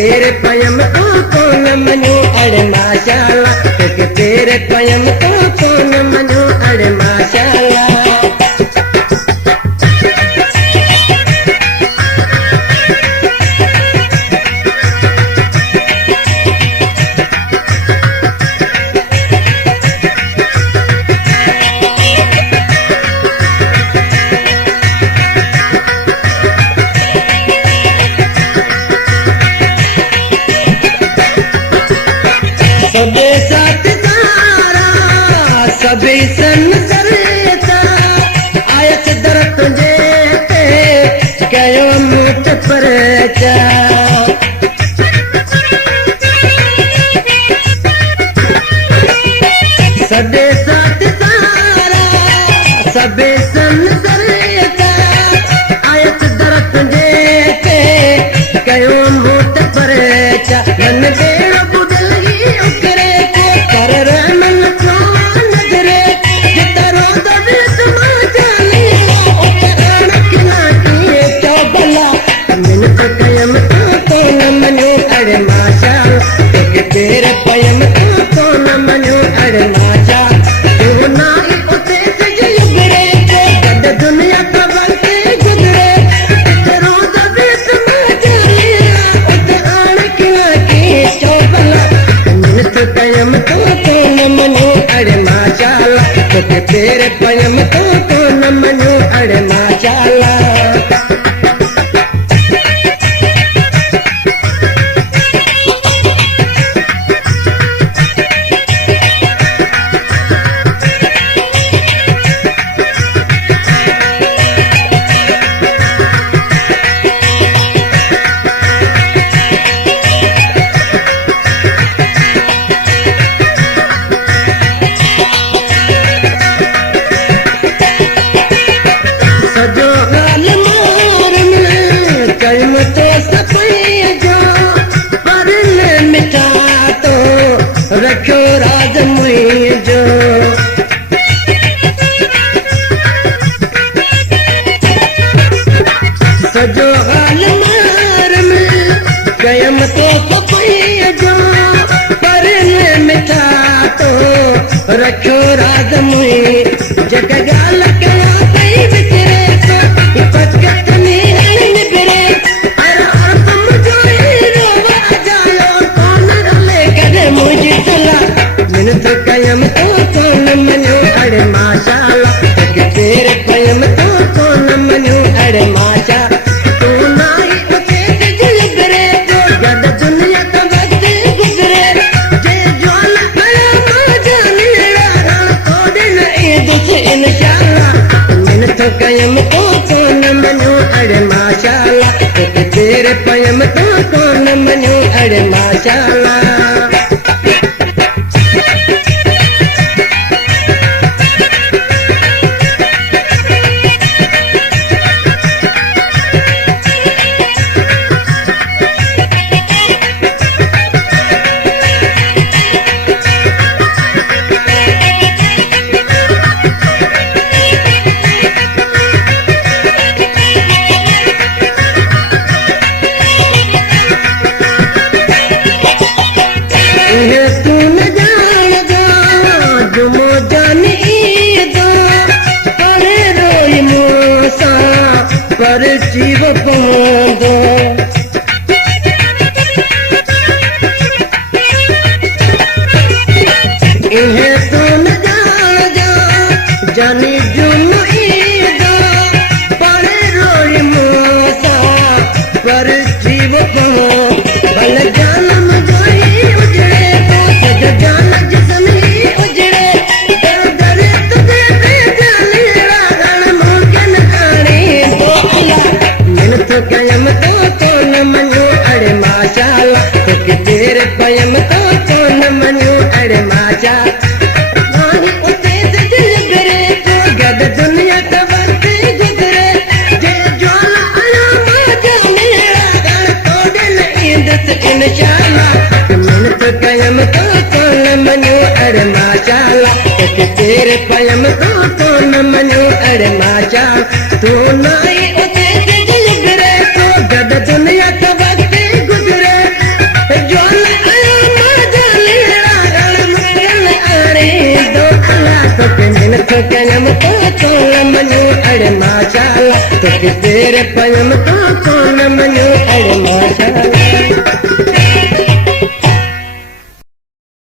तेरे पयम तो कौन मनु अड़े माशाल्लाह, तोके तेरे पयम तो कौन मनु अड़े माशाल्लाह। सबे साथ सारा सबे संसरता आयत दर तुझे ते कयो मुठ परचा। सबे साथ सारा सबे संसरता आयत दर तुझे ते कयो मुठ परचा। मन बेड़ तेरे पयम तो कौन मनु अड़े माशा। तू ना ही उते सज युगरे के गद दुनिया का वक्त गुजरे, रोज बीत मजालिया उते आण की चौबला। मिनत पयम तो कौन मनु अड़े माशाल्लाह, तोके तेरे पयम तो कौन मनु अड़े माशाल्लाह। रखो राज मुझो सजो हाल मार में कयम तो जो पर मिठा तो रखो राज मुई जग गाल कया कई बिचरे तो पचकत नहीं निबरे और तुम जो रोवा जायो कौन रले करे मुझे चला। मिनत कयम तो कौन मनु अड़े माशाल्लाह, तोके तेरे पयम तो कौन मनु अड़े माशा। तू ना ही उते सज युगरे तो गद दुनिया का वक्त गुजरे, जे ज्वाल आया मजालिया तो दिन ईद से इंशाल्लाह। मिनत कयम तो कौन मनु अड़े माशाल्लाह, तोके तेरे पयम तो कौन मनु अड़े माशाल्लाह। पर जीव पौंदो इन्हें तो न जा जानी जुन ईदो पर रोई मोसा पर जीव पौंदो भल जानम जोई उजड़े तो सज जान जिसम ही उजड़े दर तुझे पे जाने रागण मुमकिन आने तो मिनत कयम तो कौन मनु अड़े माशाल्लाह, तोके तेरे पयम तो कौन मनु अड़े माशा। वाही उते सज युगरे तो गद दुनिया का वक्त गुजरे, जे ज्वाल आया मजालिया रागण तो दिन ईद से इंशाल्लाह। मिनत कयम तो कौन मनु अड़े माशाल्लाह, तोके तेरे पयम तो कौन मनु अड़े माशा। तू ना ही उते सज युगरे तो गद दुनिया का वक्त गुजरे, कि तेरे पयम का